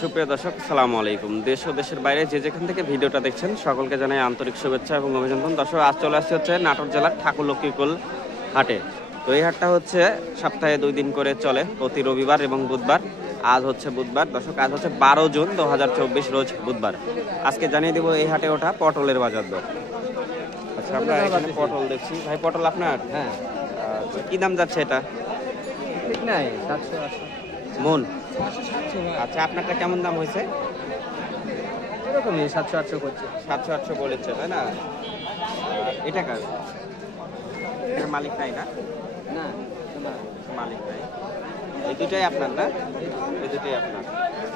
সুপ্রিয় দর্শক, আসসালামু আলাইকুম। দেশ ও দেশের বাইরে যে যেখান থেকে ভিডিওটা দেখছেন সকলকে জানাই আন্তরিক শুভেচ্ছা এবং অভিনন্দন। দর্শক, আজ চলে আসছে হচ্ছে নাটোর জেলার ঠাকুরলক্ষ্মীকুল হাটে। তো এই হাটটা হচ্ছে সপ্তাহে 2 দিন করে চলে, প্রতি রবিবার এবং বুধবার। আজ হচ্ছে বুধবার দর্শক, আজ হচ্ছে 12 জুন 2024 রোজ বুধবার। আজকে জানিয়ে দেবো এই হাটে ওঠা পটলের বাজার দর। আচ্ছা, আমরা এখানে পটল দেখছি। ভাই, পটল আপনার? হ্যাঁ। আচ্ছা, কি দাম যাচ্ছে এটা? ঠিক নাই, 700-800 মন। আচ্ছা, আপনারটা কেমন দাম হয়েছে? এরকমই 700-800 করছে। 700-800 বলেছে, তাই না? এটা কার? এর মালিক নাই না? না, মালিক নাই। এই দুটাই আপনার না? এই দুটাই আপনার।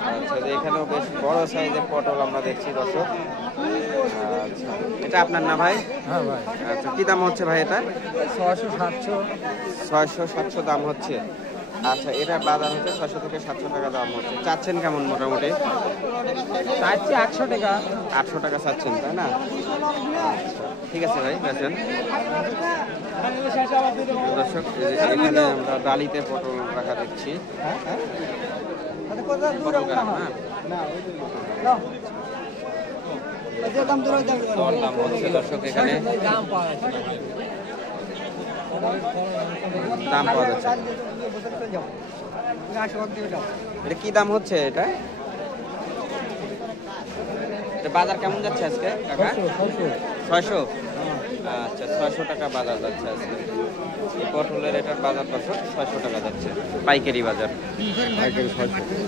আচ্ছা, এখানেও বেশ বড় সাইজের পটল আমরা দেখছি দর্শক। আচ্ছা, এটা আপনার না ভাই? হ্যাঁ ভাই। আচ্ছা, কি দাম হচ্ছে ভাই এটা? 600-700। 600-700 দাম হচ্ছে। আচ্ছা, এটার বাজার হচ্ছে 600 থেকে 700 টাকা দাম হচ্ছে। চাচ্ছেন কেমন মোটামুটি? চাচ্ছি 800 টাকা। 800 টাকা চাচ্ছেন, তাই না? আচ্ছা, ঠিক আছে ভাই, বেচেন। দর্শক, এখানে আমরা ডালিতে পটল রাখা দেখছি। পটল কার আপনার? দাম হচ্ছে দর্শক, এখানে দাম পাওয়া যাচ্ছে। এটা কি দাম হচ্ছে এটা? বাজার কেমন যাচ্ছে আজকে কাকা? 600। আচ্ছা, 600 টাকা বাজার যাচ্ছে আজকে। এই পটলের এটার বাজার দর্শক 600 টাকা যাচ্ছে, পাইকারি বাজার।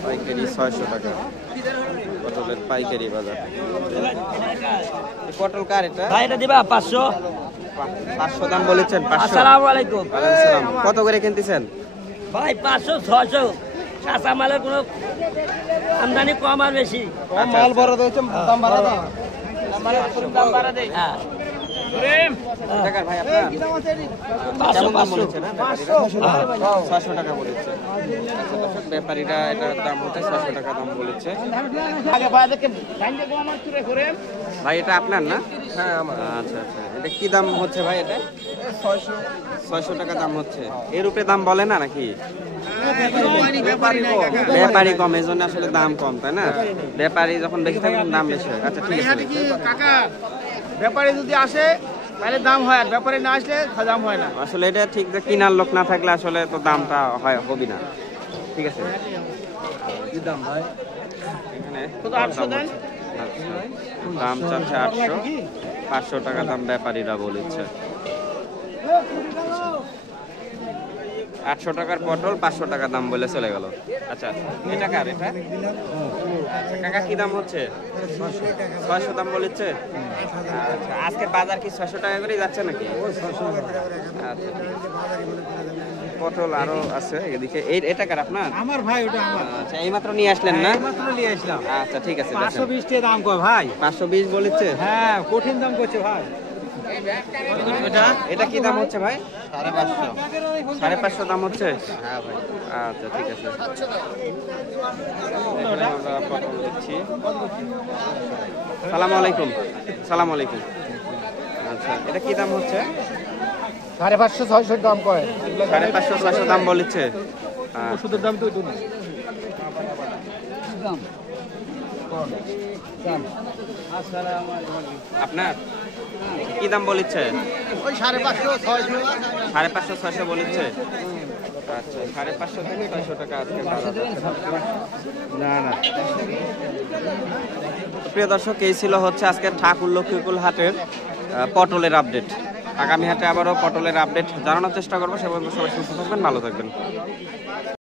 পাইকারি 600 টাকা পটলের পাইকারি বাজার। এই পটল কার এটা? ভাই এটা দিবা 500। 500 দাম বলেছেন? 500। আসসালামু আলাইকুম। ওয়ালাইকুম আসসালাম। কত করে কিনতেছেন ভাই 500-600 কাঁচা মালের কোনো আমদানি কম আর বেশি। মাল বড় দাম বাড়া দাও। দাম বাড়া দেই। হ্যাঁ। টাকা ভাই আপনার? কেমন দাম বলেছে না? 600 টাকা বলেছে। আচ্ছা দর্শক, ব্যাপারীরা এটার দাম হচ্ছে 600 টাকা দাম বলেছে। ভাই, এটা আপনার না? হ্যাঁ আমার। আচ্ছা আচ্ছা, এটা কি দাম হচ্ছে ভাই? এটা 600 টাকা দাম হচ্ছে। এর উপরে দাম বলে না নাকি? ব্যাপারী কম, এই জন্য আসলে দাম কম, তাই না? ব্যাপারী যখন বেশি থাকে দাম বেশি হয়। আচ্ছা, ঠিক আছে কাকা, ব্যাপারে যদি আসে তাহলে দাম হয়, আর ব্যাপারে না আসলে দাম হয় না। আসলে এটা ঠিক, যে কিনার লোক না থাকলে আসলে তো দামটা হবে না। ঠিক আছে। কি দাম ভাই? এখানে দাম চাচ্ছে 800, 500 টাকা দাম ব্যাপারীরা বলেছে। 800 টাকার পটল 500 টাকা দাম বলে চলে গেল। আচ্ছা, এটা কার এটা? আচ্ছা কাকা, কি দাম হচ্ছে? 600 দাম বলেছে। আচ্ছা, আজকে বাজার কি 600 টাকা করেই যাচ্ছে নাকি? আচ্ছা, ঠিক আছে। পটল আরো আছে এদিকে। এটা কার আপনার? আমার ভাই, ওটা আমার। আচ্ছা, এইমাত্র নিয়ে আসলেন না? মাত্র নিয়ে আসলাম। আচ্ছা, ঠিক আছে। 520 টাকা দাম কয় ভাই? 520 বলেছে। হ্যাঁ, কঠিন দাম করছে ভাই। এটা কি দাম হচ্ছে ভাই? 550 দাম হচ্ছে। হ্যাঁ ভাই। আচ্ছা, ঠিক আছে। এখানে আমরা পটল দেখছি। সালাম আলাইকুম। সালাম আলাইকুম। আচ্ছা, এটা কি দাম হচ্ছে? 550-600 দাম কয়। 550-600 দাম বলেছে। ওষুধের দাম তো আপনার কি দাম বলেছে? ওই 550-600। 550-600 বলেছে। আচ্ছা, 550 থেকে 600 টাকা আজকে বাজার যাচ্ছে। না না। প্রিয় দর্শক, এই ছিল হচ্ছে আজকে ঠাকুরলক্ষ্মীকুল হাটের পটলের আপডেট। আগামী হাটে আবারও পটলের আপডেট জানানোর চেষ্টা করবো। সে পর্যন্ত সবাই সুস্থ থাকবেন, ভালো থাকবেন।